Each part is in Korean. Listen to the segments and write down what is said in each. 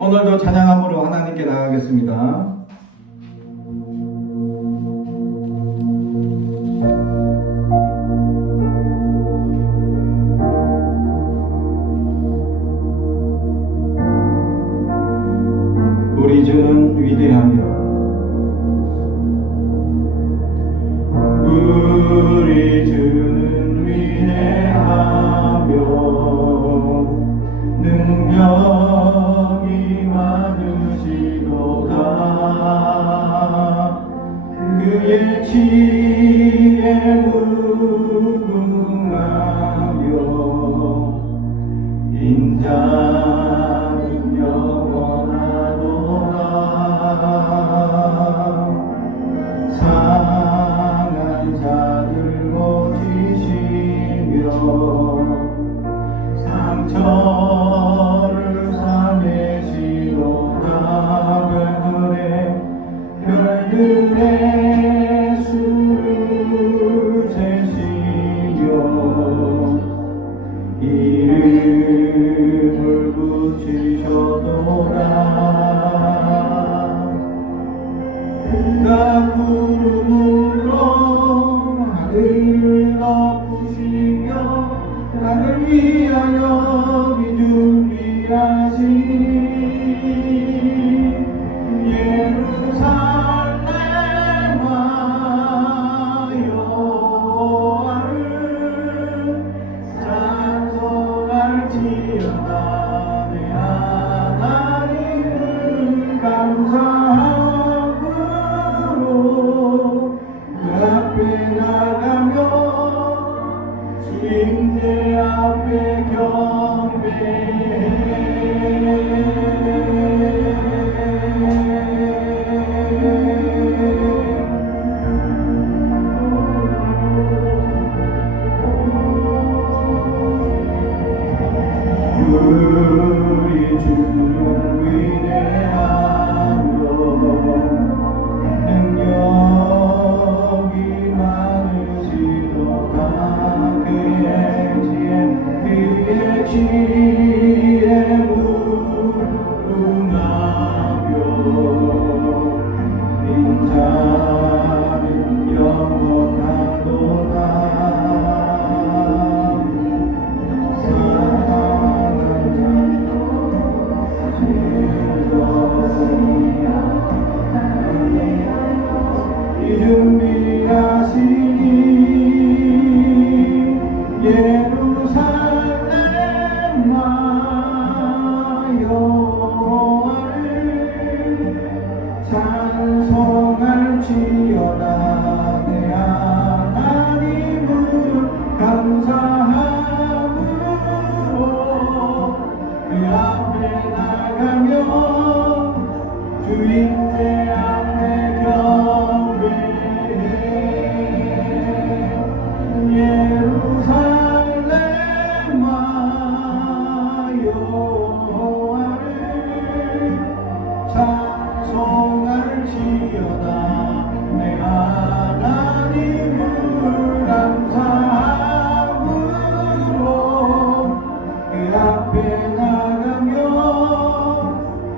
오늘도 찬양함으로 하나님께 나가겠습니다. 우리 주는 위대하며 우리 주는 위대하며 능력이 많으시도다. 그의 지혜 무궁하며 인자는 영원하도다. 상한 자들 고치시며 상처를 사내시도다. 별들의 수를 세시며 이름을 붙이셔도다. 나 구름으로 하늘을 덮으시며 나를 위하여 준비하시니 예루살렘아 여호와를 찬송할지어다. 내 하나님을 감사함으로 그 앞에 나가며 주임제 앞에 경배해. 우리 주는 위대하며 능력이 많으시도다. 그의 지혜 무궁하며 인자는 영원하도다. 준비하시니 예루살렘아 여호와를 찬송할지어다. 내 하나님을 감사함으로 그 앞에 나가며 주인의 앞에 경배해. 예루살렘아 여호와를 찬송할지어다. 내 하나님을 감사함으로 그 앞에 나가며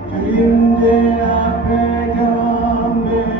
주님의 앞에 경배해.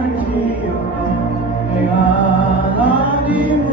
찬송할지어다. 내 하나님을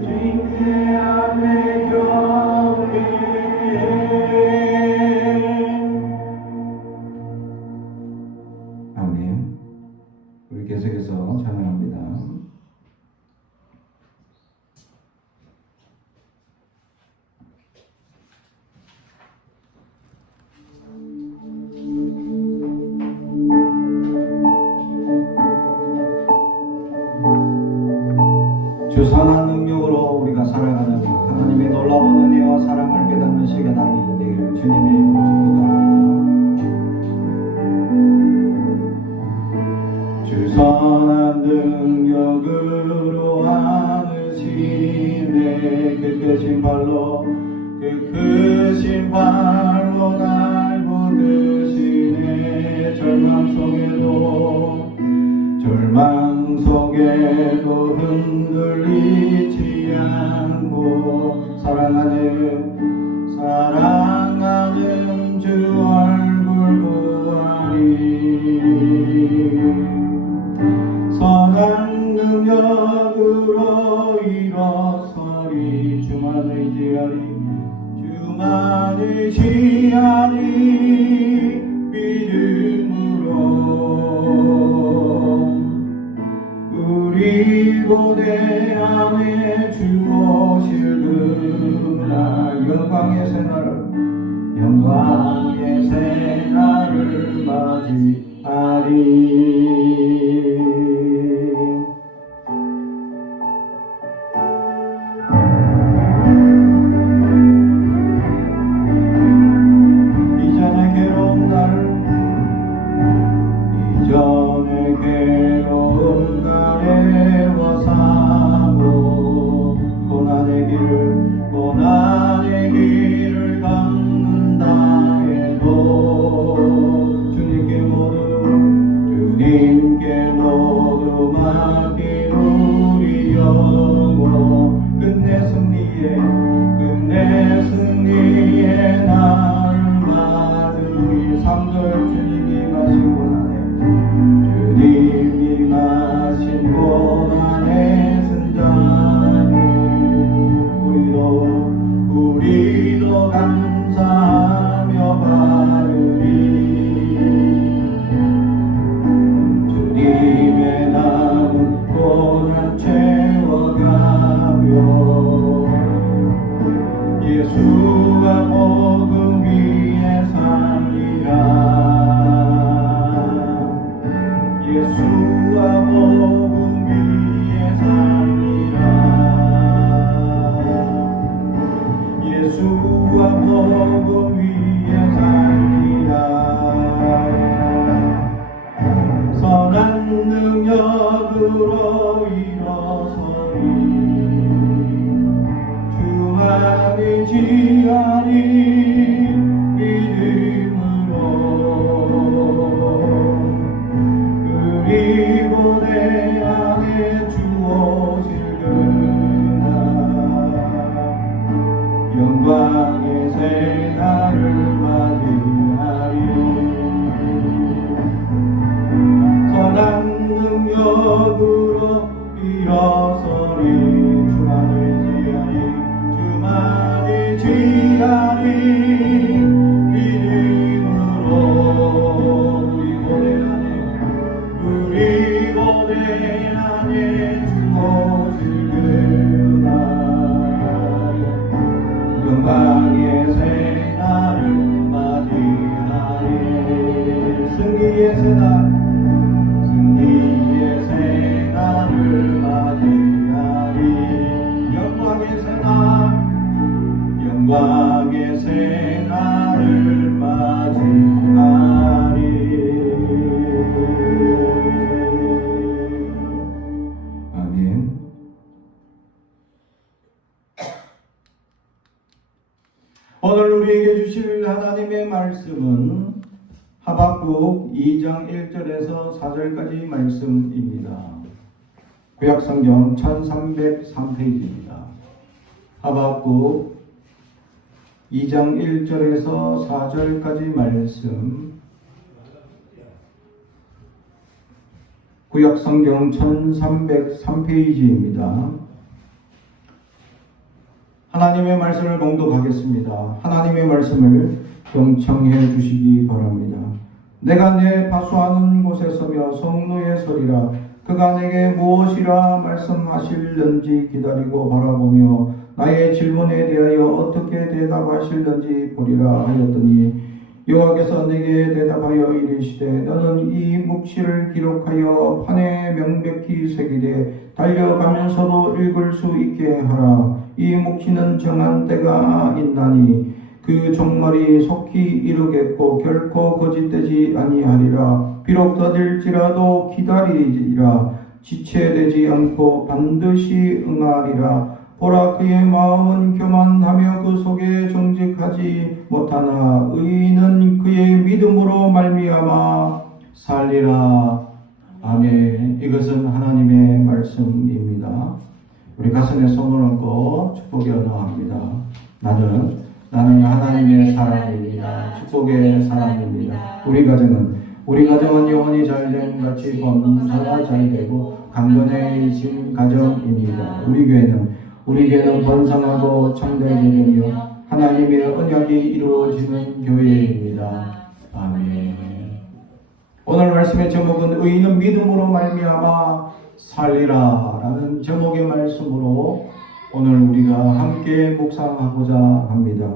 주님께 앞에 경배해. 아멘. 우리 계속해서 찬양합니다. 주 선한 능력으로 우리가 살아가는 하나님의 놀라운 은혜와 사랑을 깨닫는 시간이 되기를 주님의 이름으로 축복합니다. 주 선한 능력으로 안으시네. 그 크신 발로 날 붙드시네. 절망 속에도 흔들리지 않고 사랑하는 주 얼굴 보아리. 선한 능력으로 일어서리. 주만 의지하리 믿음으로. 그리고 내 안에 주 오실 그날 영광의 새날을 맞이하리. 이전의 괴로운 날에 와사고 고난의 길을 걷는다 해도 주님께 모두 맡긴 우리 영혼. 끝내 승리의 날을 맞으리. 3절 주님이 마신 고난의 승자니 우리도 감사하며 바르리. 주님의 남은 고난 채워가며 예수와 복음 위에 살리라. 예수와 복음 위에 살리라. 예수와 복음 위에 살리라. 선한 능력으로 일어서리. 주만 의지하리 믿음으로. 그리고 내 안에 주 오실 그날 영광의 새날을 맞이하리. 선한 능력으로 일어서리. 주만 의지하리 믿음으로. 그리고 내 안에 주 오실 그날 영광의 새날을 맞이하리. 승리의 새날을 맞이하리. 영광의 새날을 맞이하리. 아멘. 오늘 우리에게 주실 하나님의 말씀은 하박국 2장 1절에서 4절까지 말씀입니다. 구약성경 1303페이지입니다. 하박국 2장 1절에서 4절까지 말씀 구약성경 1303페이지입니다. 하나님의 말씀을 봉독하겠습니다. 하나님의 말씀을 경청해 주시기 바랍니다. 내가 내 파수하는 곳에 서며 성노에 서리라. 그가 내게 무엇이라 말씀하실는지 기다리고 바라보며 나의 질문에 대하여 어떻게 대답하실는지 보리라 하였더니 여호와께서 내게 대답하여 이르시되 너는 이 묵시를 기록하여 판에 명백히 새기되 달려가면서도 읽을 수 있게 하라. 이 묵시는 정한 때가 있나니 그 종말이 속히 이르겠고 결코 거짓되지 아니하리라. 비록 더딜지라도 기다리리라. 지체되지 않고 반드시 응하리라. 보라, 그의 마음은 교만하며 그 속에 정직하지 못하나 의인은 그의 믿음으로 말미암아 살리라. 아멘. 이것은 하나님의 말씀입니다. 우리 가슴에 손을 얹고 축복의 언어합니다. 나는 하나님의 사랑입니다. 축복의 사랑입니다. 우리 가정은 영원히 잘됨 같이 범사가 잘되고 강건해진 가정입니다. 우리 교회는 번성하고 창대하게 되며 하나님의 언약이 이루어지는 교회입니다. 아멘. 오늘 말씀의 제목은 의인은 믿음으로 말미암아 살리라 라는 제목의 말씀으로 오늘 우리가 함께 묵상하고자 합니다.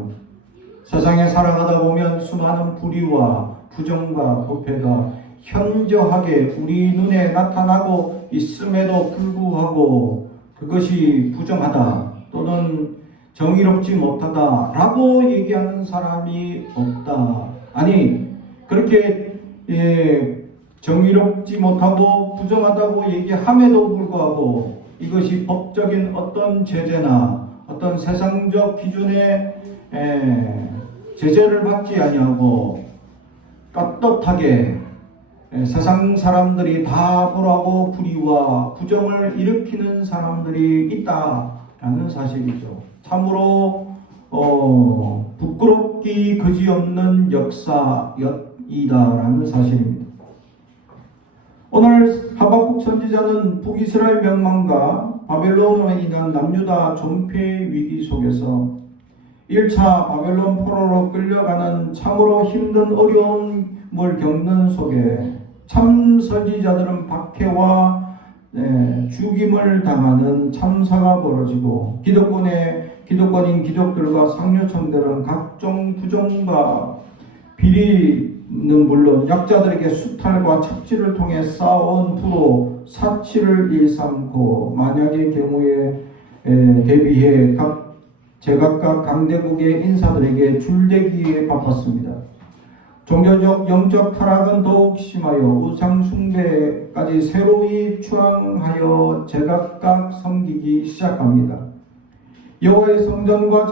세상에 살아가다 보면 수많은 불의와 부정과 부패가 현저하게 우리 눈에 나타나고 있음에도 불구하고 그것이 부정하다 또는 정의롭지 못하다 라고 얘기하는 사람이 없다. 아니, 그렇게 정의롭지 못하고 부정하다고 얘기함에도 불구하고 이것이 법적인 어떤 제재나 어떤 세상적 기준의 제재를 받지 아니하고 떳떳하게 세상 사람들이 다 보라고 불의와 부정을 일으키는 사람들이 있다라는 사실이죠. 참으로 부끄럽기 그지없는 역사이다라는 사실입니다. 오늘 하박국 선지자는 북이스라엘 멸망과 바벨론으로 인한 남유다 존폐 위기 속에서 1차 바벨론 포로로 끌려가는 참으로 힘든 어려움을 겪는 속에 참 선지자들은 박해와 죽임을 당하는 참사가 벌어지고 기득권인 귀족들과 상류층들은 각종 부정과 비리는 물론 약자들에게 수탈과 척지를 통해 쌓아온 부로 사치를 일삼고 만약의 경우에 대비해 제각각 강대국의 인사들에게 줄대기에 바빴습니다. 종교적 영적 타락은 더욱 심하여 우상 숭배까지 새로이 추앙하여 제각각 섬기기 시작합니다. 여호와의 성전과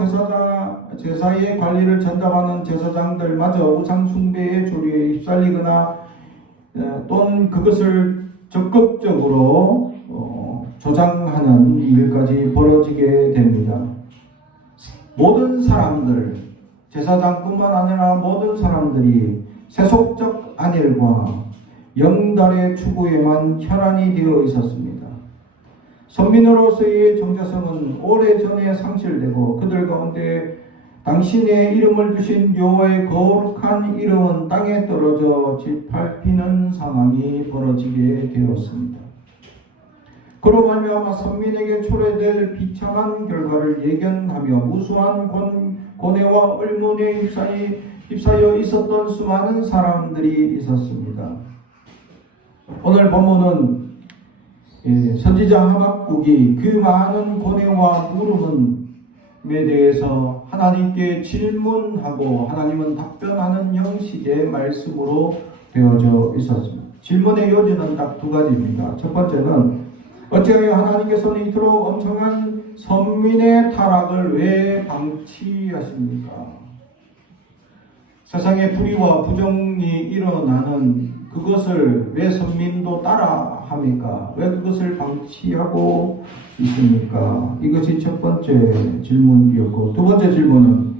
제사의 관리를 전담하는 제사장들마저 우상 숭배의 조류에 휩쓸리거나 또는 그것을 적극적으로 조장하는 일까지 벌어지게 됩니다. 모든 사람들, 제사장뿐만 아니라 모든 사람들이 세속적 안일과 영달의 추구에만 혈안이 되어 있었습니다. 선민으로서의 정체성은 오래전에 상실되고 그들 가운데 당신의 이름을 두신 여호와의 거룩한 이름은 땅에 떨어져 짓밟히는 상황이 벌어지게 되었습니다. 그로 말미암아 선민에게 초래될 비참한 결과를 예견하며 무수한 고뇌와 의문에 휩싸여 있었던 수많은 사람들이 있었습니다. 오늘 본문은 선지자 하박국이 그 많은 고뇌와 물음에 대해서 하나님께 질문하고 하나님은 답변하는 형식의 말씀으로 되어져 있었습니다. 질문의 요지는 딱 두 가지입니다. 첫 번째는 어찌하여 하나님께서는 이토록 엄청난 선민의 타락을 왜 방치하십니까? 세상에 불의와 부정이 일어나는 그것을 왜 선민도 따라합니까? 왜 그것을 방치하고 있습니까? 이것이 첫 번째 질문이었고, 두 번째 질문은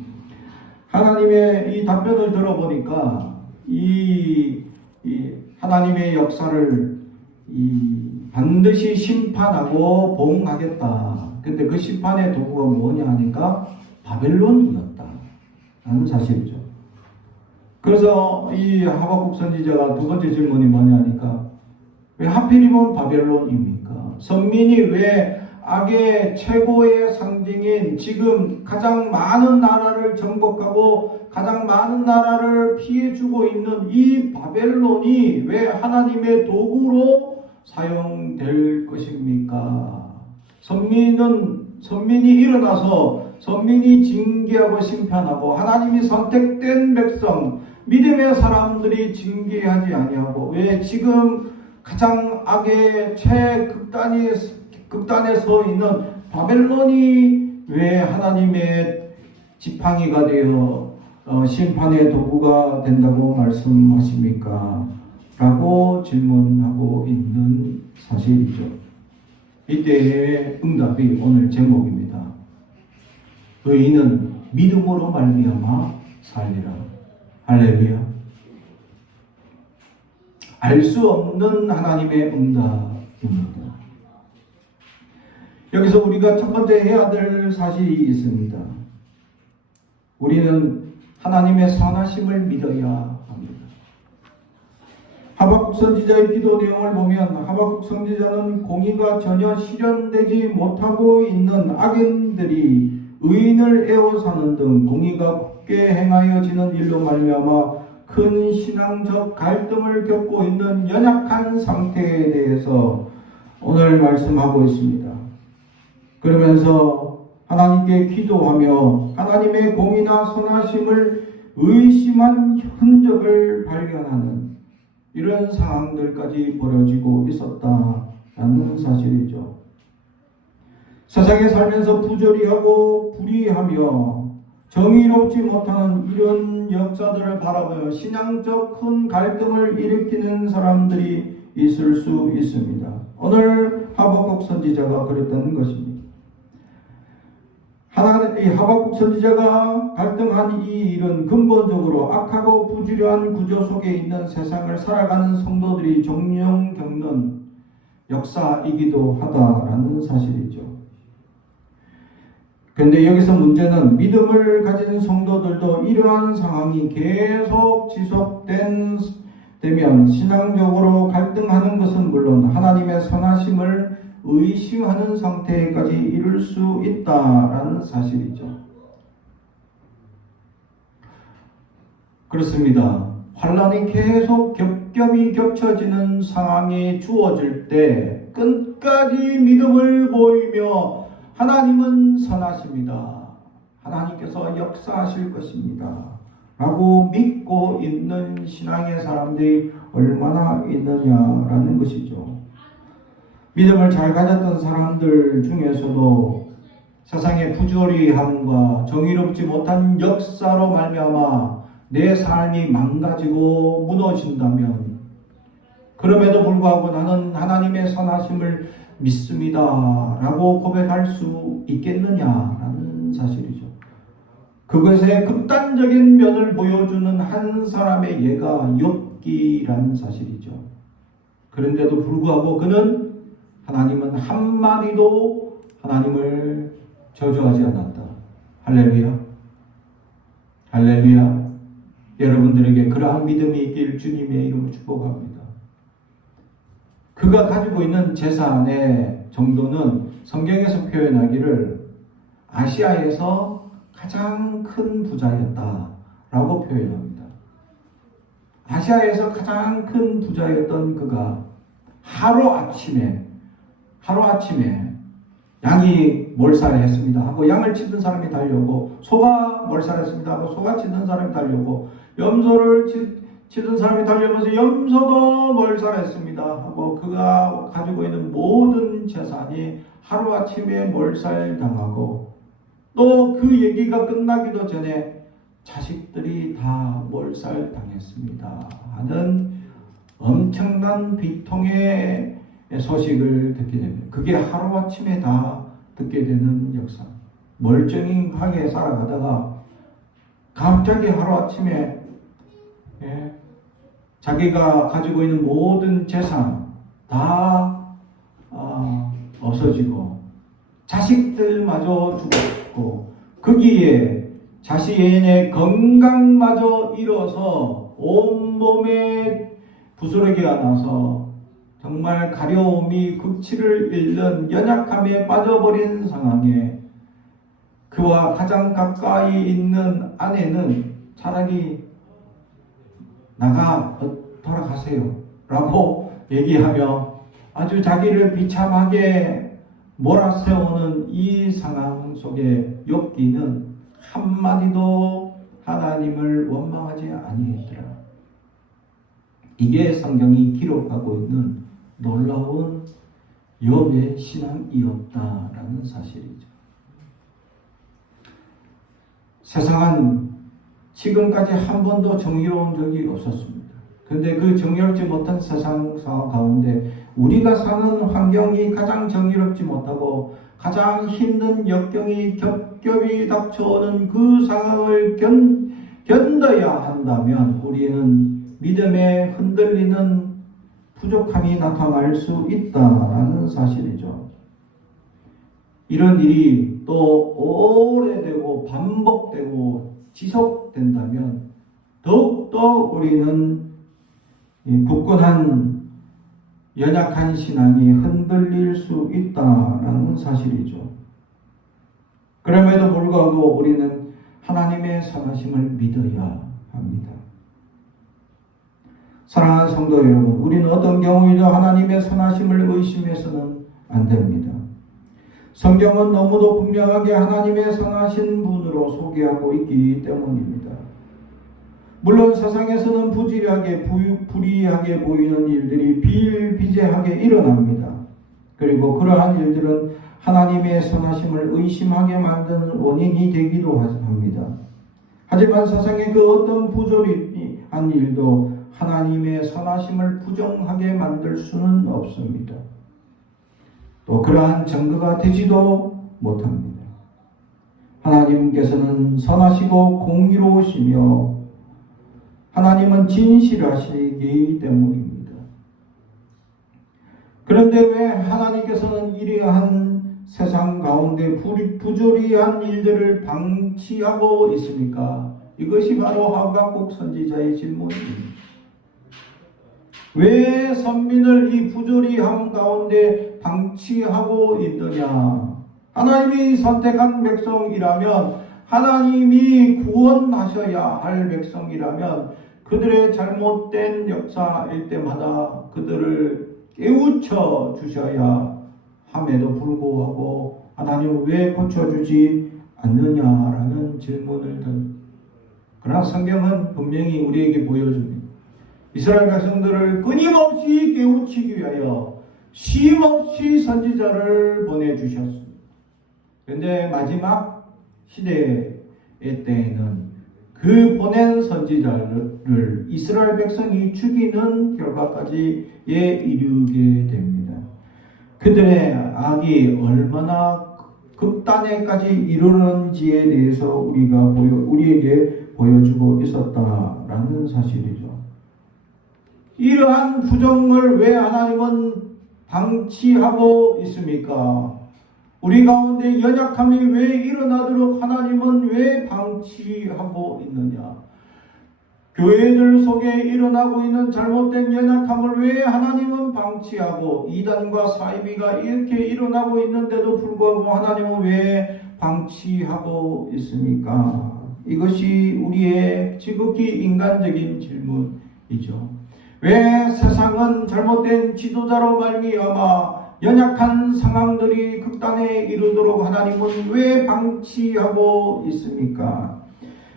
하나님의 이 답변을 들어보니까 이 하나님의 역사를 반드시 심판하고 보응하겠다. 근데 그 심판의 도구가 뭐냐 하니까 바벨론이었다 라는 사실이죠. 그래서 이 하박국 선지자가 두 번째 질문이 뭐냐 하니까 왜 하필이면 바벨론입니까? 선민이 왜 악의 최고의 상징인 지금 가장 많은 나라를 정복하고 가장 많은 나라를 피해주고 있는 이 바벨론이 왜 하나님의 도구로 사용될 것입니까? 선민이 일어나서 선민이 징계하고 심판하고 하나님이 선택된 백성 믿음의 사람들이 징계하지 아니하고 왜 지금 가장 악의 극단에 서 있는 바벨론이 왜 하나님의 지팡이가 되어 심판의 도구가 된다고 말씀하십니까? 라고 질문하고 있는 사실이죠. 이때의 응답이 오늘 제목입니다. 의인은 믿음으로 말미암아 살리라. 할렐루야. 알 수 없는 하나님의 응답입니다. 여기서 우리가 첫 번째 해야 될 사실이 있습니다. 우리는 하나님의 선하심을 믿어야 합니다. 하박국 선지자의 기도 내용을 보면 하박국 선지자는 공의가 전혀 실현되지 못하고 있는 악인들이 의인을 애워사는 등 공의가 굳게 행하여지는 일로 말미암아 큰 신앙적 갈등을 겪고 있는 연약한 상태에 대해서 오늘 말씀하고 있습니다. 그러면서 하나님께 기도하며 하나님의 공의나 선하심을 의심한 흔적을 발견하는 이런 상황들까지 벌어지고 있었다라는 사실이죠. 세상에 살면서 부조리 하고 불의하며 정의롭지 못하는 이런 역사들을 바라보며 신앙적 큰 갈등을 일으키는 사람들이 있을 수 있습니다. 오늘 하박국 선지자가 그랬던 것입니다. 하박국 선지자가 갈등한 이 일은 근본적으로 악하고 부지런한 구조 속에 있는 세상을 살아가는 성도들이 종종 겪는 역사이기도 하다라는 사실이죠. 그런데 여기서 문제는 믿음을 가진 성도들도 이러한 상황이 계속 지속되면 신앙적으로 갈등하는 것은 물론 하나님의 선하심을 의심하는 상태까지 이룰 수 있다라는 사실이죠. 그렇습니다. 환란이 계속 겹겹이 겹쳐지는 상황이 주어질 때 끝까지 믿음을 보이며 하나님은 선하십니다. 하나님께서 역사하실 것입니다. 라고 믿고 있는 신앙의 사람들이 얼마나 있느냐라는 것이죠. 믿음을 잘 가졌던 사람들 중에서도 세상의 부조리함과 정의롭지 못한 역사로 말미암아 내 삶이 망가지고 무너진다면 그럼에도 불구하고 나는 하나님의 선하심을 믿습니다 라고 고백할 수 있겠느냐라는 사실이죠. 그것의 극단적인 면을 보여주는 한 사람의 예가 욥기라는 사실이죠. 그런데도 불구하고 그는 하나님은 한마디도 하나님을 저주하지 않았다. 할렐루야. 할렐루야. 여러분들에게 그러한 믿음이 있길 주님의 이름으로 축복합니다. 그가 가지고 있는 재산의 정도는 성경에서 표현하기를 아시아에서 가장 큰 부자였다라고 표현합니다. 아시아에서 가장 큰 부자였던 그가 하루아침에 양이 몰살했습니다 하고 양을 치던 사람이 달려오고 소가 몰살했습니다 하고 소가 치던 사람이 달려오고 염소를 치던 사람이 달려오면서 염소도 몰살했습니다 하고 그가 가지고 있는 모든 재산이 하루아침에 몰살당하고 또 그 얘기가 끝나기도 전에 자식들이 다 몰살당했습니다 하는 엄청난 비통의 소식을 듣게 됩니다. 그게 하루아침에 다 듣게 되는 역사. 멀쩡하게 살아가다가 갑자기 하루아침에 자기가 가지고 있는 모든 재산 다 없어지고 자식들마저 죽었고 거기에 자신의 건강마저 잃어서 온몸에 부스러기가 나서 정말 가려움이 극치를 잃는 연약함에 빠져버린 상황에 그와 가장 가까이 있는 아내는 차라리 나가 돌아가세요 라고 얘기하며 아주 자기를 비참하게 몰아세우는 이 상황 속에 욥기는 한마디도 하나님을 원망하지 아니했더라. 이게 성경이 기록하고 있는 놀라운 욥의 신앙이었다라는 사실이죠. 세상은 지금까지 한 번도 정의로운 적이 없었습니다. 그런데 그 정의롭지 못한 세상 상황 가운데 우리가 사는 환경이 가장 정의롭지 못하고 가장 힘든 역경이 겹겹이 닥쳐오는 그 상황을 견뎌야 한다면 우리는 믿음에 흔들리는 부족함이 나타날 수 있다라는 사실이죠. 이런 일이 또 오래되고 반복되고 지속된다면 더욱더 우리는 굳건한 연약한 신앙이 흔들릴 수 있다라는 사실이죠. 그럼에도 불구하고 우리는 하나님의 선하심을 믿어야 합니다. 사랑하는 성도 여러분, 우리는 어떤 경우에도 하나님의 선하심을 의심해서는 안 됩니다. 성경은 너무도 분명하게 하나님의 선하신 분으로 소개하고 있기 때문입니다. 물론 세상에서는 부질하게 불의하게 보이는 일들이 비일비재하게 일어납니다. 그리고 그러한 일들은 하나님의 선하심을 의심하게 만드는 원인이 되기도 합니다. 하지만 세상의 그 어떤 부조리한 일도 하나님의 선하심을 부정하게 만들 수는 없습니다. 또 그러한 증거가 되지도 못합니다. 하나님께서는 선하시고 공의로우시며 하나님은 진실하시기 때문입니다. 그런데 왜 하나님께서는 이러한 세상 가운데 부조리한 일들을 방치하고 있습니까? 이것이 바로 하박국 선지자의 질문입니다. 왜 선민을 이 부조리함 가운데 방치하고 있느냐? 하나님이 선택한 백성이라면, 하나님이 구원하셔야 할 백성이라면 그들의 잘못된 역사일 때마다 그들을 깨우쳐 주셔야 함에도 불구하고 하나님은 왜 고쳐주지 않느냐라는 질문을 그러나 성경은 분명히 우리에게 보여줍니다. 이스라엘 백성들을 끊임없이 깨우치기 위하여 쉼없이 선지자를 보내주셨습니다. 그런데 마지막 시대의 때에는 그 보낸 선지자를 이스라엘 백성이 죽이는 결과까지 이르게 됩니다. 그들의 악이 얼마나 극단에까지 이르는지에 대해서 우리에게 보여주고 있었다라는 사실이죠. 이러한 부정을 왜 하나님은 방치하고 있습니까? 우리 가운데 연약함이 왜 일어나도록 하나님은 왜 방치하고 있느냐? 교회들 속에 일어나고 있는 잘못된 연약함을 왜 하나님은 방치하고 이단과 사이비가 이렇게 일어나고 있는데도 불구하고 하나님은 왜 방치하고 있습니까? 이것이 우리의 지극히 인간적인 질문이죠. 왜 세상은 잘못된 지도자로 말미암아 연약한 상황들이 극단에 이르도록 하나님은 왜 방치하고 있습니까?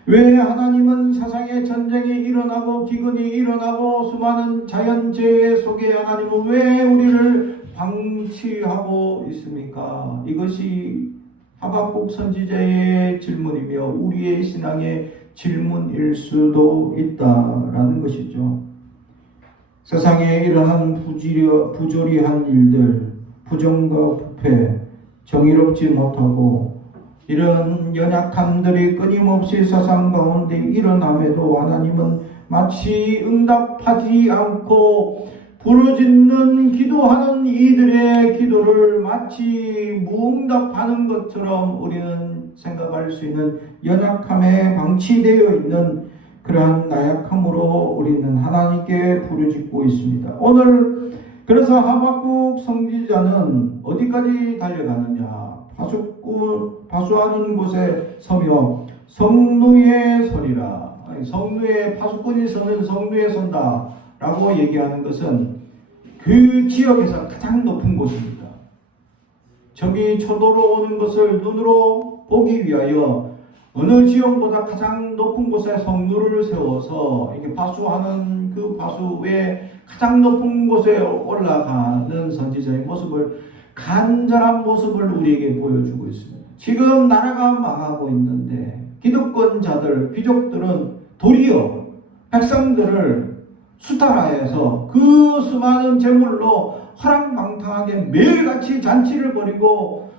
왜 하나님은 세상에 전쟁이 일어나고 기근이 일어나고 수많은 자연재해 속에 하나님은 왜 우리를 방치하고 있습니까? 이것이 하박국 선지자의 질문이며 우리의 신앙의 질문일 수도 있다라는 것이죠. 세상에 이러한 부조리한 일들, 부정과 부패, 정의롭지 못하고 이런 연약함들이 끊임없이 세상 가운데 일어남에도 하나님은 마치 응답하지 않고 부르짖는 기도하는 이들의 기도를 마치 무응답하는 것처럼 우리는 생각할 수 있는 연약함에 방치되어 있는 그러한 나약함으로 우리는 하나님께 부르짖고 있습니다. 오늘 그래서 하박국 선지자는 어디까지 달려가느냐? 파수하는 곳에 서며 성루에 서리라. 성루에, 파수꾼이 서는 성루에 선다 라고 얘기하는 것은 그 지역에서 가장 높은 곳입니다. 적이 쳐들어오는 것을 눈으로 보기 위하여 어느 지역보다 가장 높은 곳에 성루를 세워서 이렇게 파수하는 그 파수의 가장 높은 곳에 올라가는 선지자의 모습을, 간절한 모습을 우리에게 보여주고 있습니다. 지금 나라가 망하고 있는데 기득권자들, 귀족들은 도리어 백성들을 수탈하여서 그 수많은 재물로 허랑방탕하게 매일같이 잔치를 벌이고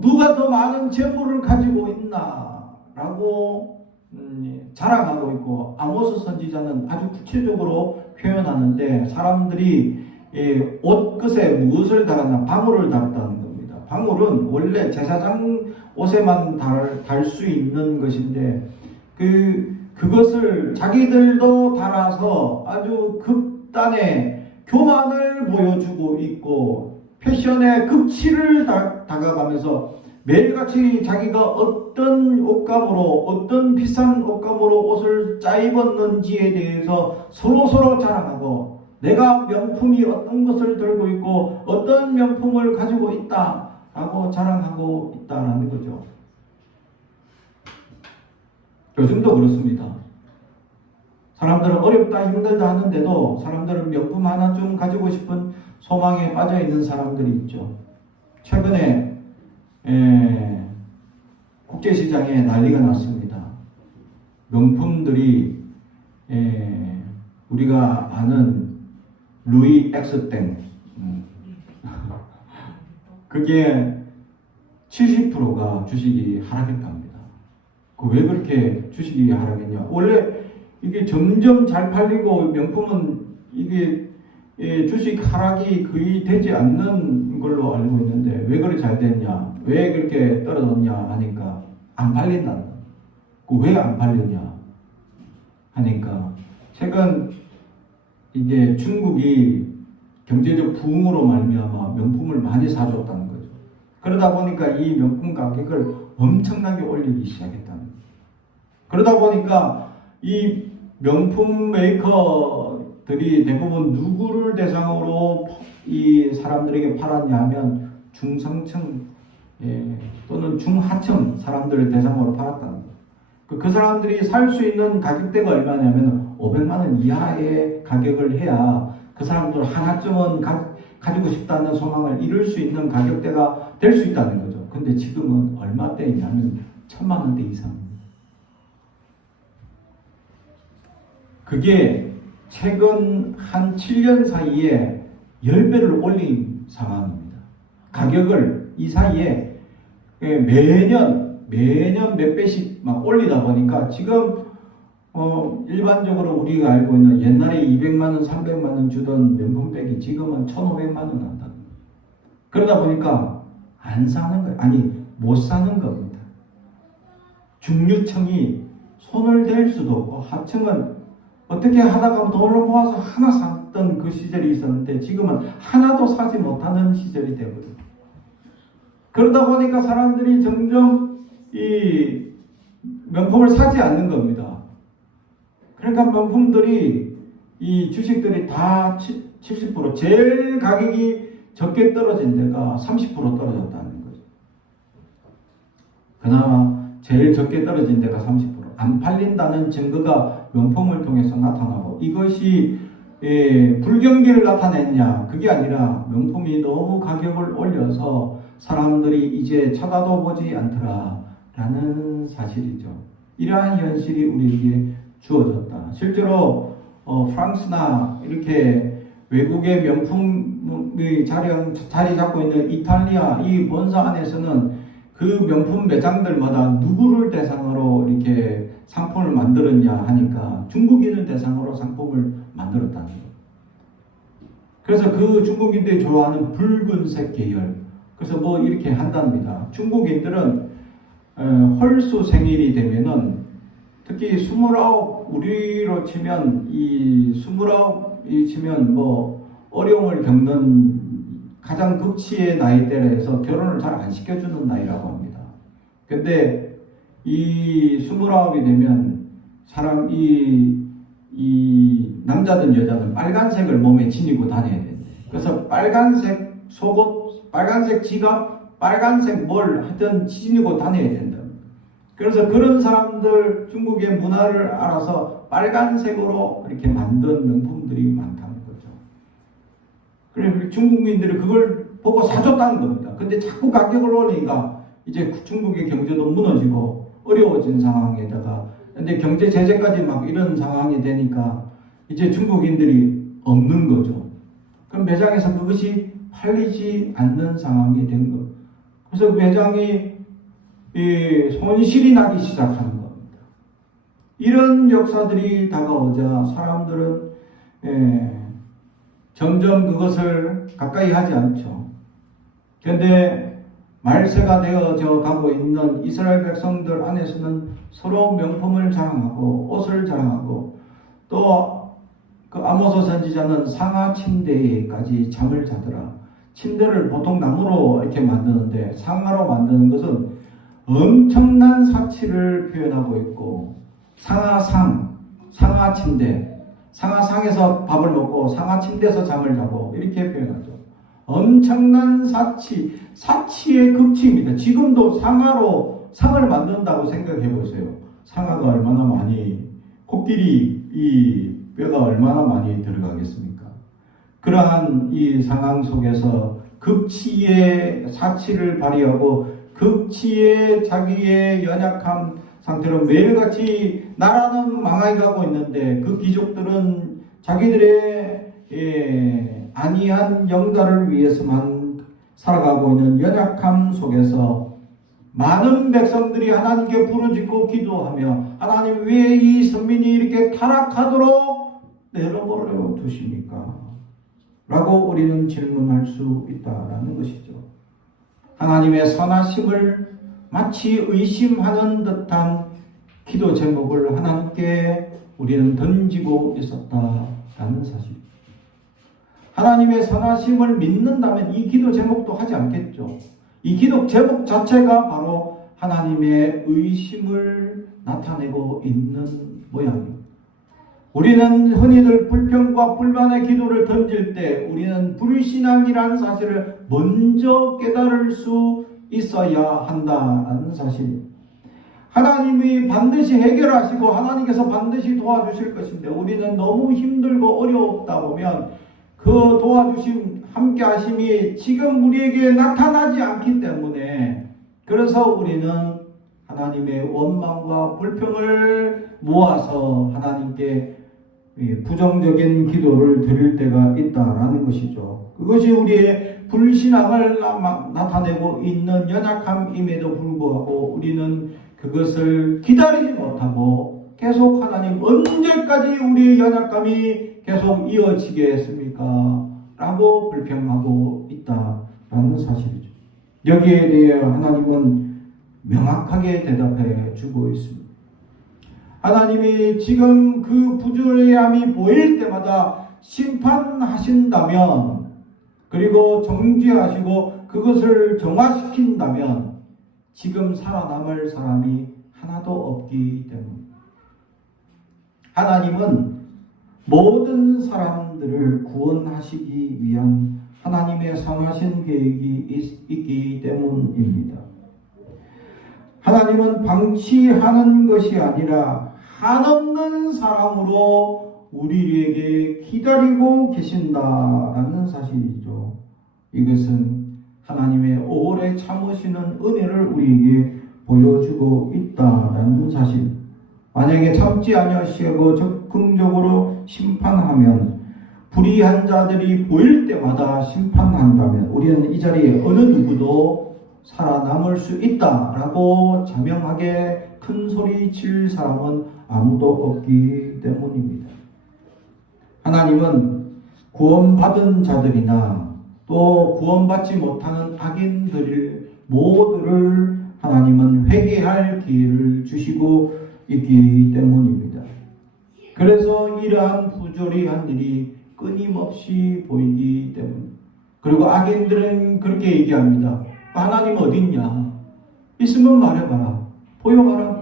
누가 더 많은 재물을 가지고 있나 라고 자랑하고 있고, 아모스 선지자는 아주 구체적으로 표현하는데 사람들이 옷끝에 무엇을 달았나? 방울을 달았다는 겁니다. 방울은 원래 제사장 옷에만 달 수 있는 것인데 그것을 자기들도 달아서 아주 극단의 교만을 보여주고 있고 패션의 극치를 다가가면서 매일같이 자기가 어떤 옷감으로, 어떤 비싼 옷감으로 옷을 짜입었는지에 대해서 서로 자랑하고, 내가 명품이 어떤 것을 들고 있고 어떤 명품을 가지고 있다라고 자랑하고 있다라는 거죠. 요즘도 그렇습니다. 사람들은 어렵다 힘들다 하는데도 사람들은 명품 하나 좀 가지고 싶은 소망에 빠져 있는 사람들이 있죠. 최근에 국제시장에 난리가 났습니다. 명품들이 우리가 아는 루이 엑스땡 그게 70%가 주식이 하락했답니다. 왜 그렇게 주식이 하락했냐? 원래 이게 점점 잘 팔리고 명품은 이게 주식 하락이 거의 되지 않는 걸로 알고 있는데 왜 그렇게 잘 됐냐? 왜 그렇게 떨어졌냐 하니까 안 팔린다. 왜 안 팔렸냐 하니까 최근 이제 중국이 경제적 부흥으로 말미암아 명품을 많이 사줬다는 거죠. 그러다 보니까 이 명품 가격을 엄청나게 올리기 시작했다는 거죠. 그러다 보니까 이 명품 메이커들이 대부분 누구를 대상으로 이 사람들에게 팔았냐 하면 중상층 또는 중하층 사람들을 대상으로 팔았다는 거예요. 그 사람들이 살 수 있는 가격대가 얼마냐면 500만 원 이하의 가격을 해야 그 사람들 하나쯤은 가지고 싶다는 소망을 이룰 수 있는 가격대가 될 수 있다는 거죠. 근데 지금은 얼마대이냐면 1000만 원대 이상입니다. 그게 최근 한 7년 사이에 10배를 올린 상황입니다. 가격을 이 사이에 매년 몇 배씩 막 올리다 보니까 지금 일반적으로 우리가 알고 있는 옛날에 200만 원, 300만 원 주던 명품백이 지금은 1,500만 원 한다는 거예요. 그러다 보니까 안 사는 거예요. 아니 못 사는 겁니다. 중류층이 손을 댈 수도 없고 하층은 어떻게 하다가 돈을 모아서 하나 샀던 그 시절이 있었는데 지금은 하나도 사지 못하는 시절이 되거든요. 그러다 보니까 사람들이 점점 이 명품을 사지 않는 겁니다. 그러니까 명품들이 이 주식들이 다 70% 제일 가격이 적게 떨어진 데가 30% 떨어졌다는 거죠. 그나마 제일 적게 떨어진 데가 30%. 안 팔린다는 증거가 명품을 통해서 나타나고, 이것이 불경기를 나타내느냐? 그게 아니라 명품이 너무 가격을 올려서 사람들이 이제 쳐다도 보지 않더라라는 사실이죠. 이러한 현실이 우리에게 주어졌다. 실제로 프랑스나 이렇게 외국의 명품이 자리 잡고 있는 이탈리아 이 본사 안에서는 그 명품 매장들마다 누구를 대상으로 이렇게 상품을 만들었냐 하니까 중국인을 대상으로 상품을 만들었다는 거예요. 그래서 그 중국인들이 좋아하는 붉은색 계열. 그래서 뭐 이렇게 한답니다. 중국인들은 헐수 생일이 되면은 특히 29, 우리로 치면 이 29이 치면 뭐 어려움을 겪는 가장 극치의 나이대라서 결혼을 잘 안 시켜주는 나이라고 합니다. 근데 이 29이 되면 사람 이 남자든 여자든 빨간색을 몸에 지니고 다녀야 된대. 그래서 빨간색 속옷, 빨간색 지갑, 빨간색 뭘 하든 지니고 다녀야 된다. 그래서 그런 사람들 중국의 문화를 알아서 빨간색으로 이렇게 만든 명품들이 많다는 거죠. 그래서 중국인들이 그걸 보고 사줬다는 겁니다. 근데 자꾸 가격을 올리니까 이제 중국의 경제도 무너지고 어려워진 상황에다가 근데 경제 제재까지 막 이런 상황이 되니까 이제 중국인들이 없는 거죠. 그럼 매장에서 그것이 팔리지 않는 상황이 된 거. 그래서 매장이 손실이 나기 시작하는 겁니다. 이런 역사들이 다가오자 사람들은 점점 그것을 가까이 하지 않죠. 그런데 말세가 되어져 가고 있는 이스라엘 백성들 안에서는 서로 명품을 자랑하고 옷을 자랑하고 또 그 아모스 선지자는 상하 침대에까지 잠을 자더라. 침대를 보통 나무로 이렇게 만드는데 상하로 만드는 것은 엄청난 사치를 표현하고 있고 상하상, 상하침대, 상하상에서 밥을 먹고 상하침대에서 잠을 자고 이렇게 표현하죠. 엄청난 사치의 극치입니다. 지금도 상하로 상을 만든다고 생각해 보세요. 상하가 얼마나 많이, 코끼리 이 뼈가 얼마나 많이 들어가겠습니까? 그러한 이 상황 속에서 극치의 사치를 발휘하고 극치의 자기의 연약한 상태로 매일같이 나라는 망하게 가고 있는데 그 귀족들은 자기들의 안이한 영달을 위해서만 살아가고 있는 연약함 속에서 많은 백성들이 하나님께 부르짖고 기도하며 하나님 왜 이 선민이 이렇게 타락하도록 내버려 두십니까? 라고 우리는 질문할 수 있다라는 것이죠. 하나님의 선하심을 마치 의심하는 듯한 기도 제목을 하나님께 우리는 던지고 있었다라는 사실. 하나님의 선하심을 믿는다면 이 기도 제목도 하지 않겠죠. 이 기도 제목 자체가 바로 하나님의 의심을 나타내고 있는 모양입니다. 우리는 흔히들 불평과 불만의 기도를 던질 때 우리는 불신앙이라는 사실을 먼저 깨달을 수 있어야 한다는 사실. 하나님이 반드시 해결하시고 하나님께서 반드시 도와주실 것인데 우리는 너무 힘들고 어렵다 보면 그 도와주심, 함께 하심이 지금 우리에게 나타나지 않기 때문에 그래서 우리는 하나님의 원망과 불평을 모아서 하나님께 부정적인 기도를 드릴 때가 있다라는 것이죠. 그것이 우리의 불신앙을 나타내고 있는 연약함임에도 불구하고 우리는 그것을 기다리지 못하고 계속 하나님 언제까지 우리의 연약감이 계속 이어지겠습니까? 라고 불평하고 있다라는 사실이죠. 여기에 대해 하나님은 명확하게 대답해 주고 있습니다. 하나님이 지금 그 부조리함이 보일 때마다 심판하신다면 그리고 정죄하시고 그것을 정화시킨다면 지금 살아남을 사람이 하나도 없기 때문입니다. 하나님은 모든 사람들을 구원하시기 위한 하나님의 선하신 계획이 있기 때문입니다. 하나님은 방치하는 것이 아니라 한없는 사랑으로 우리에게 기다리고 계신다라는 사실이죠. 이것은 하나님의 오래 참으시는 은혜를 우리에게 보여주고 있다라는 사실. 만약에 참지 아니하시고 적극적으로 심판하면 불의한 자들이 보일 때마다 심판한다면 우리는 이 자리에 어느 누구도 살아남을 수 있다라고 자명하게 큰 소리 칠 사람은 아무도 없기 때문입니다. 하나님은 구원받은 자들이나 또 구원받지 못하는 악인들 모두를 하나님은 회개할 기회를 주시고 있기 때문입니다. 그래서 이러한 부조리한 일이 끊임없이 보이기 때문입니다. 그리고 악인들은 그렇게 얘기합니다. 하나님 어디 있냐? 있으면 말해봐라. 보여봐라.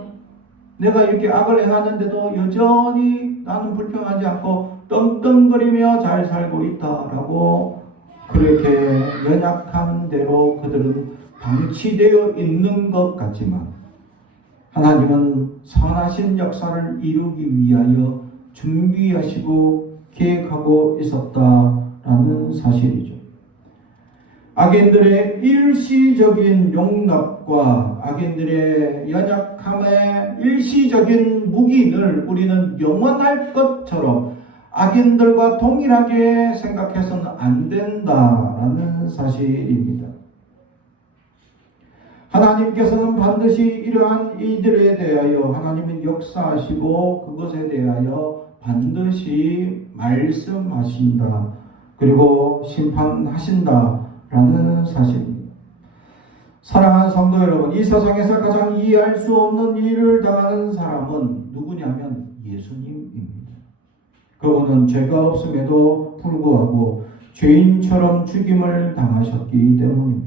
내가 이렇게 악을 행하는데도 여전히 나는 불평하지 않고 떵떵거리며 잘 살고 있다라고 그렇게 연약한 대로 그들은 방치되어 있는 것 같지만 하나님은 선하신 역사를 이루기 위하여 준비하시고 계획하고 있었다라는 사실이죠. 악인들의 일시적인 용납과 악인들의 연약함의 일시적인 묵인을 우리는 영원할 것처럼 악인들과 동일하게 생각해서는 안 된다라는 사실입니다. 하나님께서는 반드시 이러한 이들에 대하여 하나님은 역사하시고 그것에 대하여 반드시 말씀하신다. 그리고 심판하신다라는 사실입니다. 사랑하는 성도 여러분, 이 세상에서 가장 이해할 수 없는 일을 당하는 사람은 누구냐면 예수님입니다. 그분은 죄가 없음에도 불구하고 죄인처럼 죽임을 당하셨기 때문입니다.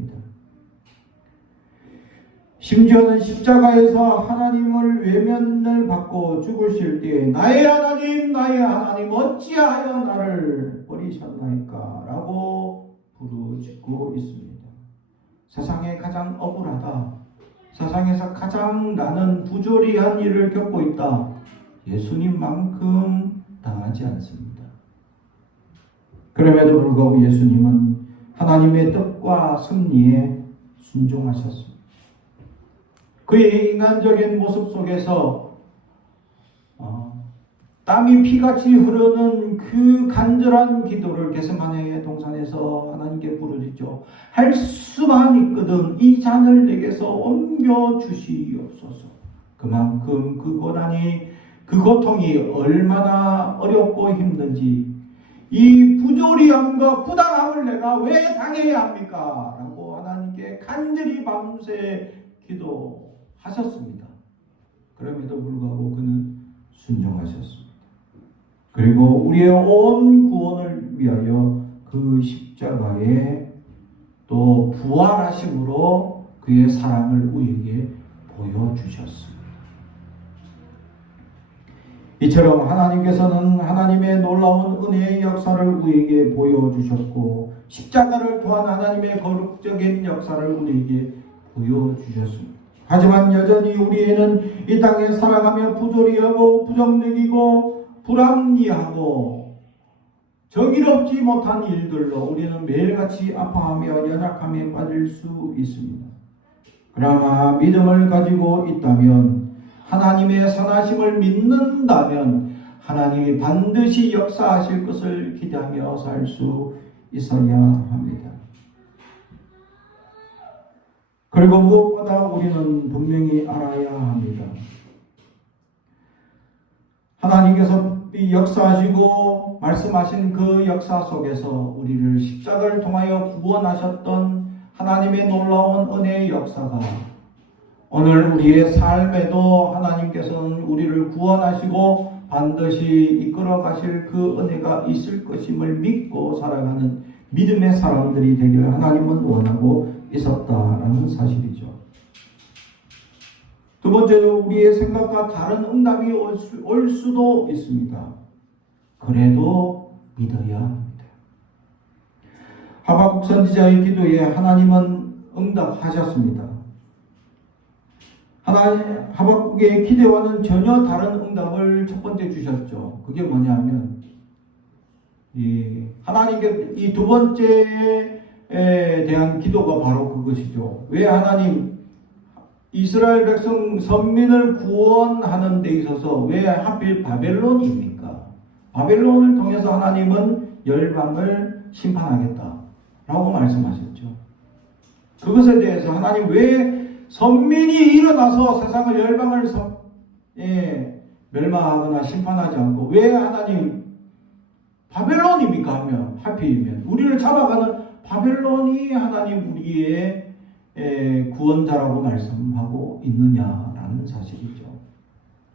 심지어는 십자가에서 하나님을 외면을 받고 죽으실 때 나의 하나님 어찌하여 나를 버리셨나이까 라고 부르짖고 있습니다. 세상에 가장 억울하다, 세상에서 가장 나는 부조리한 일을 겪고 있다, 예수님만큼 당하지 않습니다. 그럼에도 불구하고 예수님은 하나님의 뜻과 섭리에 순종하셨습니다. 그의 인간적인 모습 속에서 땀이 피같이 흐르는 그 간절한 기도를 겟세마네 동산에서 하나님께 부르짖죠. 할 수만 있거든 이 잔을 내게서 옮겨 주시옵소서. 그만큼 그 고난이, 그 고통이 얼마나 어렵고 힘든지, 이 부조리함과 부당함을 내가 왜 당해야 합니까? 라고 하나님께 간절히 밤새 기도하셨습니다. 그럼에도 불구하고 그는 순종하셨습니다. 그리고 우리의 온 구원을 위하여 그 십자가에 또 부활하심으로 그의 사랑을 우리에게 보여주셨습니다. 이처럼 하나님께서는 하나님의 놀라운 은혜의 역사를 우리에게 보여주셨고 십자가를 통한 하나님의 거룩적인 역사를 우리에게 보여주셨습니다. 하지만 여전히 우리에는 이 땅에 살아가며 부조리하고 부정적이고 불합리하고 정의롭지 못한 일들로 우리는 매일같이 아파하며 연약함에 빠질 수 있습니다. 그러나 믿음을 가지고 있다면, 하나님의 선하심을 믿는다면 하나님이 반드시 역사하실 것을 기대하며 살 수 있어야 합니다. 그리고 무엇보다 우리는 분명히 알아야 합니다. 하나님께서 역사하시고 말씀하신 그 역사 속에서 우리를 십자가를 통하여 구원하셨던 하나님의 놀라운 은혜의 역사가 오늘 우리의 삶에도 하나님께서는 우리를 구원하시고 반드시 이끌어 가실 그 은혜가 있을 것임을 믿고 살아가는 믿음의 사람들이 되기를 하나님은 원하고 있었다라는 사실이죠. 두 번째로 우리의 생각과 다른 응답이 올 수도 있습니다. 그래도 믿어야 합니다. 하박국 선지자의 기도에 하나님은 응답하셨습니다. 하박국의 기대와는 전혀 다른 응답을 첫 번째 주셨죠. 그게 뭐냐면 하나님께 이 두 번째에 대한 기도가 바로 그것이죠. 왜 하나님 이스라엘 백성 선민을 구원하는 데 있어서 왜 하필 바벨론입니까? 바벨론을 통해서 하나님은 열방을 심판하겠다라고 말씀하셨죠. 그것에 대해서 하나님 왜 선민이 일어나서 세상을 열방을 멸망하거나 심판하지 않고 왜 하나님 바벨론입니까? 하면 하필이면 우리를 잡아가는 바벨론이 하나님 우리의 구원자라고 말씀하고 있느냐라는 사실이죠.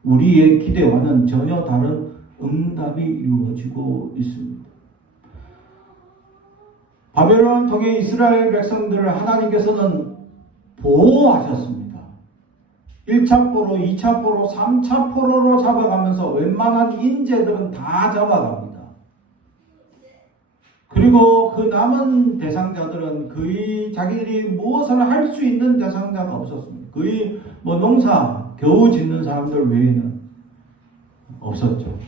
우리의 기대와는 전혀 다른 응답이 이루어지고 있습니다. 바벨론을 통해 이스라엘 백성들을 하나님께서는 보호하셨습니다. 1차 포로, 2차 포로, 3차 포로로 잡아가면서 웬만한 인재들은 다 잡아갑니다. 그리고 그 남은 대상자들은 거의 자기들이 무엇을 할 수 있는 대상자가 없었습니다. 거의 농사 겨우 짓는 사람들 외에는 없었죠.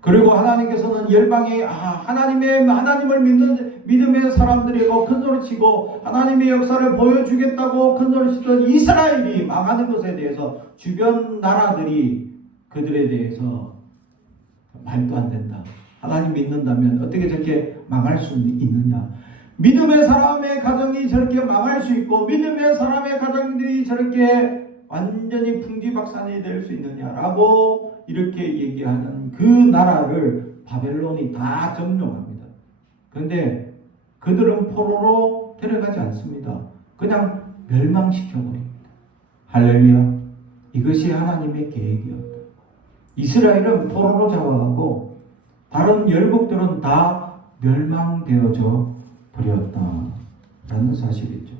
그리고 하나님께서는 열방이 하나님을 믿는 믿음의 사람들이고 큰소리치고 하나님의 역사를 보여주겠다고 큰소리치던 이스라엘이 망하는 것에 대해서 주변 나라들이 그들에 대해서 말도 안 된다. 하나님 믿는다면 어떻게 저렇게 망할 수 있느냐. 믿음의 사람의 가정이 저렇게 망할 수 있고 믿음의 사람의 가정들이 저렇게 완전히 풍지박산이 될 수 있느냐라고 이렇게 얘기하는 그 나라를 바벨론이 다 점령합니다. 그런데 그들은 포로로 데려가지 않습니다. 그냥 멸망시켜버립니다. 할렐루야. 이것이 하나님의 계획이었다. 이스라엘은 포로로 잡아가고 다른 열국들은 다 멸망되어져 버렸다라는 사실이죠.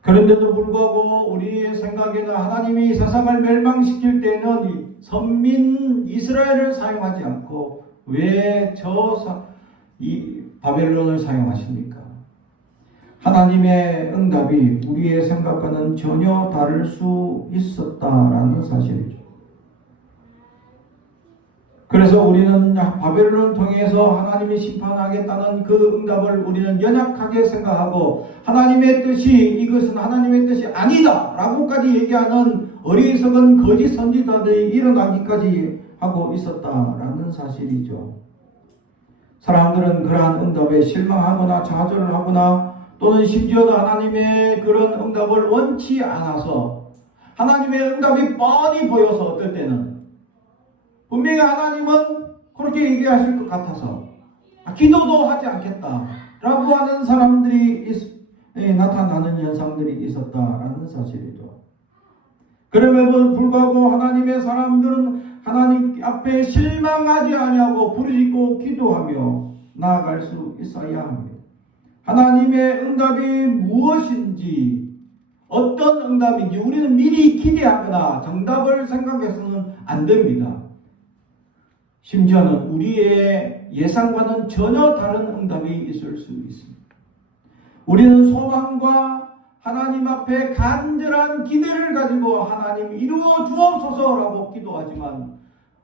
그런데도 불구하고 우리의 생각에는 하나님이 세상을 멸망시킬 때는 선민 이스라엘을 사용하지 않고 왜 이 바벨론을 사용하십니까? 하나님의 응답이 우리의 생각과는 전혀 다를 수 있었다라는 사실이죠. 그래서 우리는 바벨론을 통해서 하나님이 심판하겠다는 그 응답을 우리는 연약하게 생각하고 하나님의 뜻이 이것은 하나님의 뜻이 아니다 라고까지 얘기하는 어리석은 거짓 선지자들이 일어나기까지 하고 있었다라는 사실이죠. 사람들은 그러한 응답에 실망하거나 좌절을 하거나 또는 심지어는 하나님의 그런 응답을 원치 않아서 하나님의 응답이 뻔히 보여서 어떨 때는 분명히 하나님은 그렇게 얘기하실 것 같아서 기도도 하지 않겠다 라고 하는 사람들이 나타나는 현상들이 있었다라는 사실이죠. 그럼에도 불구하고 하나님의 사람들은 하나님 앞에 실망하지 아니하고 부르짖고 기도하며 나아갈 수 있어야 합니다. 하나님의 응답이 무엇인지 어떤 응답인지 우리는 미리 기대하거나 정답을 생각해서는 안 됩니다. 심지어는 우리의 예상과는 전혀 다른 응답이 있을 수 있습니다. 우리는 소망과 하나님 앞에 간절한 기대를 가지고 하나님 이루어 주옵소서라고 기도하지만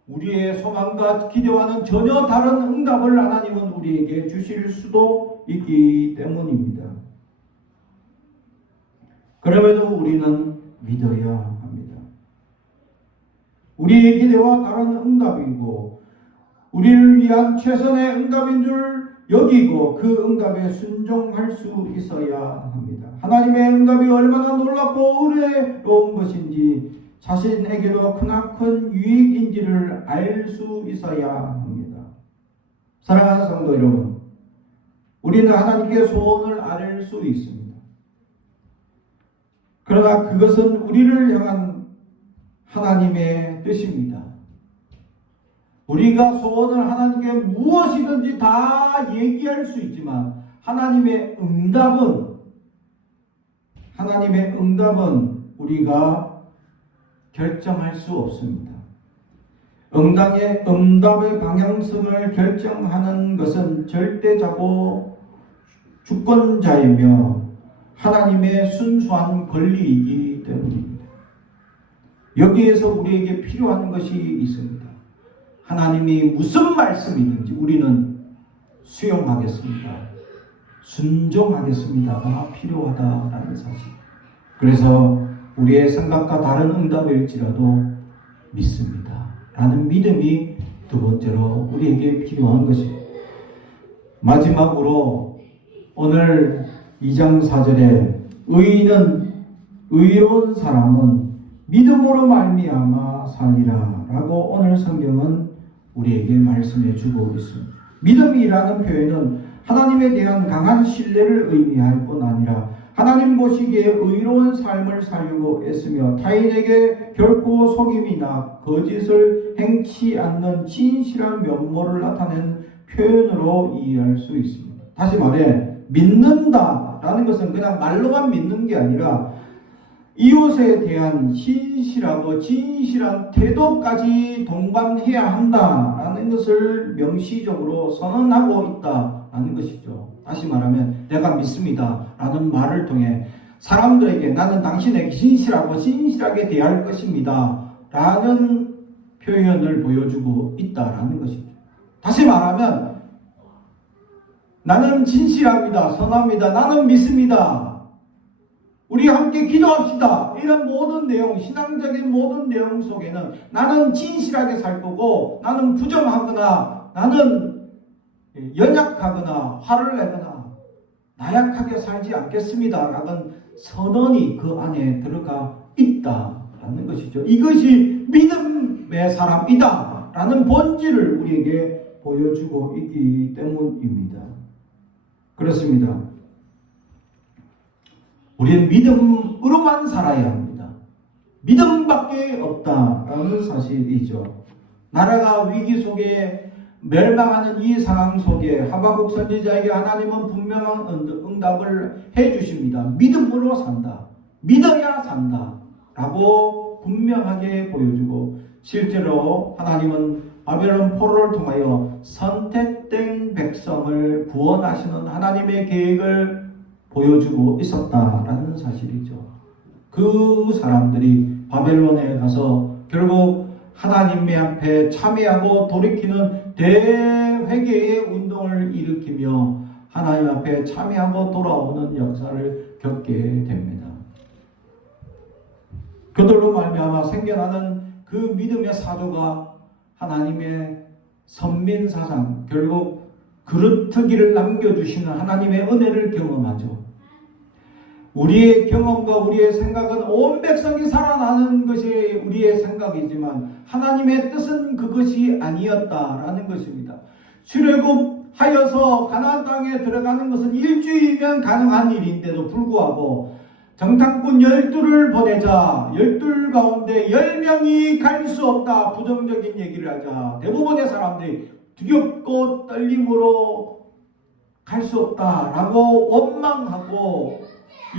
우리의 소망과 기대와는 전혀 다른 응답을 하나님은 우리에게 주실 수도 있기 때문입니다. 그럼에도 우리는 믿어야 합니다. 우리의 기대와 다른 응답이고 우리를 위한 최선의 응답인 줄 여기고 그 응답에 순종할 수 있어야 합니다. 하나님의 응답이 얼마나 놀랍고 은혜로운 것인지 자신에게도 크나큰 유익인지를 알 수 있어야 합니다. 사랑하는 성도 여러분, 우리는 하나님께 소원을 아뢰 수 있습니다. 그러나 그것은 우리를 향한 하나님의 뜻입니다. 우리가 소원을 하나님께 무엇이든지 다 얘기할 수 있지만 하나님의 응답은 우리가 결정할 수 없습니다. 응답의 방향성을 결정하는 것은 절대자고 주권자이며 하나님의 순수한 권리이기 때문입니다. 여기에서 우리에게 필요한 것이 있습니다. 하나님이 무슨 말씀이든지 우리는 수용하겠습니다. 순종하겠습니다가 필요하다라는 사실. 그래서 우리의 생각과 다른 응답일지라도 믿습니다. 라는 믿음이 두 번째로 우리에게 필요한 것입니다. 마지막으로 오늘 2장 4절에 의로운 사람은 믿음으로 말미암아 살리라 라고 오늘 성경은 우리에게 말씀해 주고 있습니다. 믿음이라는 표현은 하나님에 대한 강한 신뢰를 의미할 뿐 아니라 하나님 보시기에 의로운 삶을 살려고 애쓰며 타인에게 결코 속임이나 거짓을 행치 않는 진실한 면모를 나타낸 표현으로 이해할 수 있습니다. 다시 말해 믿는다라는 것은 그냥 말로만 믿는 게 아니라 이웃에 대한 신실하고 진실한 태도까지 동반해야 한다라는 것을 명시적으로 선언하고 있다라는 것이죠. 다시 말하면 내가 믿습니다 라는 말을 통해 사람들에게 나는 당신에게 진실하고 진실하게 대할 것입니다 라는 표현을 보여주고 있다라는 것이죠. 다시 말하면 나는 진실합니다, 선합니다, 나는 믿습니다, 우리 함께 기도합시다, 이런 모든 내용, 신앙적인 모든 내용 속에는 나는 진실하게 살 거고 나는 부정하거나 나는 연약하거나 화를 내거나 나약하게 살지 않겠습니다 라는 선언이 그 안에 들어가 있다라는 것이죠. 이것이 믿음의 사람이다 라는 본질을 우리에게 보여주고 있기 때문입니다. 그렇습니다. 우리는 믿음으로만 살아야 합니다. 믿음밖에 없다라는 사실이죠. 나라가 위기 속에 멸망하는 이 상황 속에 하박국 선지자에게 하나님은 분명한 응답을 해주십니다. 믿음으로 산다, 믿어야 산다 라고 분명하게 보여주고, 실제로 하나님은 바벨론 포로를 통하여 선택된 백성을 구원하시는 하나님의 계획을 보여주고 있었다라는 사실이죠. 그 사람들이 바벨론에 가서 결국 하나님의 앞에 참회하고 돌이키는 대회개의 운동을 일으키며 하나님 앞에 참회하고 돌아오는 역사를 겪게 됩니다. 그들로 말미암아 생겨나는 그 믿음의 사조가 하나님의 선민사상, 결국 그릇트기를 남겨주시는 하나님의 은혜를 경험하죠. 우리의 경험과 우리의 생각은 온 백성이 살아나는 것이 우리의 생각이지만 하나님의 뜻은 그것이 아니었다라는 것입니다. 출애굽하여서 가나안 땅에 들어가는 것은 일주일이면 가능한 일인데도 불구하고 정탐꾼 12를 보내자 12 가운데 10명이 갈 수 없다 부정적인 얘기를 하자 대부분의 사람들이 두렵고 떨림으로 갈 수 없다라고 원망하고,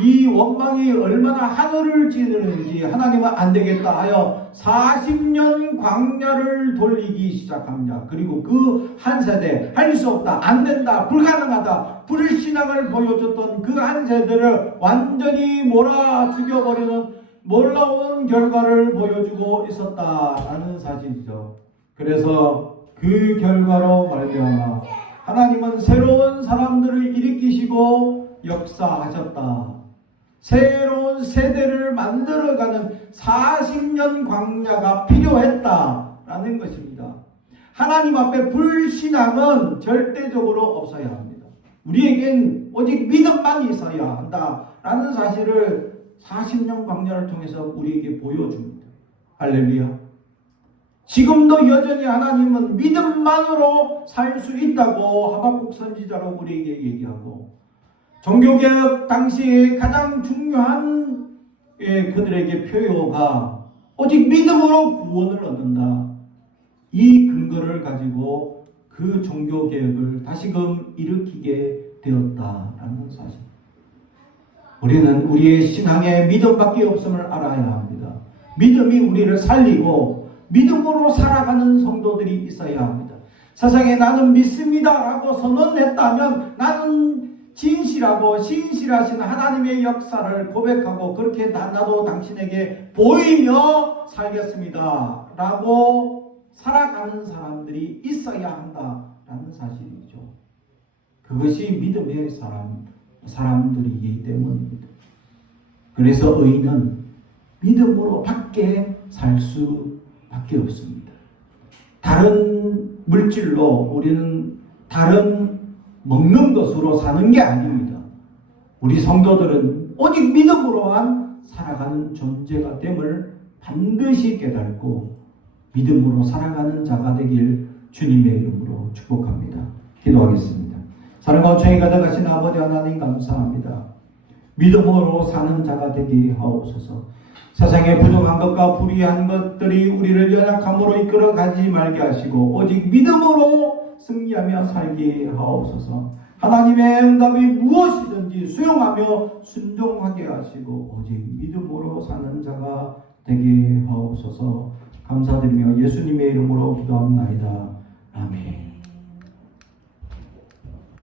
이 원망이 얼마나 하늘을 찌르는지 하나님은 안 되겠다 하여 40년 광야를 돌리기 시작합니다. 그리고 그 한 세대 할 수 없다, 안 된다, 불가능하다, 불신앙을 보여줬던 그 한 세대를 완전히 몰아 죽여버리는 놀라운 결과를 보여주고 있었다라는 사실이죠. 그래서 그 결과로 말미암아 하나님은 새로운 사람들을 일으키시고 역사하셨다. 새로운 세대를 만들어가는 40년 광야가 필요했다라는 것입니다. 하나님 앞에 불신앙은 절대적으로 없어야 합니다. 우리에겐 오직 믿음만 있어야 한다라는 사실을 40년 광야를 통해서 우리에게 보여줍니다. 할렐루야. 지금도 여전히 하나님은 믿음만으로 살 수 있다고 하박국 선지자로 우리에게 얘기하고, 종교개혁 당시에 가장 중요한 그들에게 표요가 오직 믿음으로 구원을 얻는다. 이 근거를 가지고 그 종교개혁을 다시금 일으키게 되었다라는 사실. 우리는 우리의 신앙에 믿음밖에 없음을 알아야 합니다. 믿음이 우리를 살리고 믿음으로 살아가는 성도들이 있어야 합니다. 세상에 나는 믿습니다라고 선언했다면 나는 진실하고 신실하신 하나님의 역사를 고백하고 그렇게 나도 당신에게 보이며 살겠습니다 라고 살아가는 사람들이 있어야 한다라는 사실이죠. 그것이 믿음의 사람들이기 때문입니다. 그래서 의인은 믿음으로 밖에 살 수밖에 없습니다. 다른 물질로 우리는 다른 먹는 것으로 사는 게 아닙니다. 우리 성도들은 오직 믿음으로만 살아가는 존재가 됨을 반드시 깨닫고 믿음으로 살아가는 자가 되길 주님의 이름으로 축복합니다. 기도하겠습니다. 사랑과 은총이 가득하신 아버지 하나님 감사합니다. 믿음으로 사는 자가 되게 하옵소서. 세상의 부정한 것과 불의한 것들이 우리를 연약함으로 이끌어가지 말게 하시고 오직 믿음으로 승리하며 살게 하옵소서. 하나님의 응답이 무엇이든지 수용하며 순종하게 하시고 오직 믿음으로 사는 자가 되게 하옵소서. 감사드리며 예수님의 이름으로 기도합나이다. 아멘.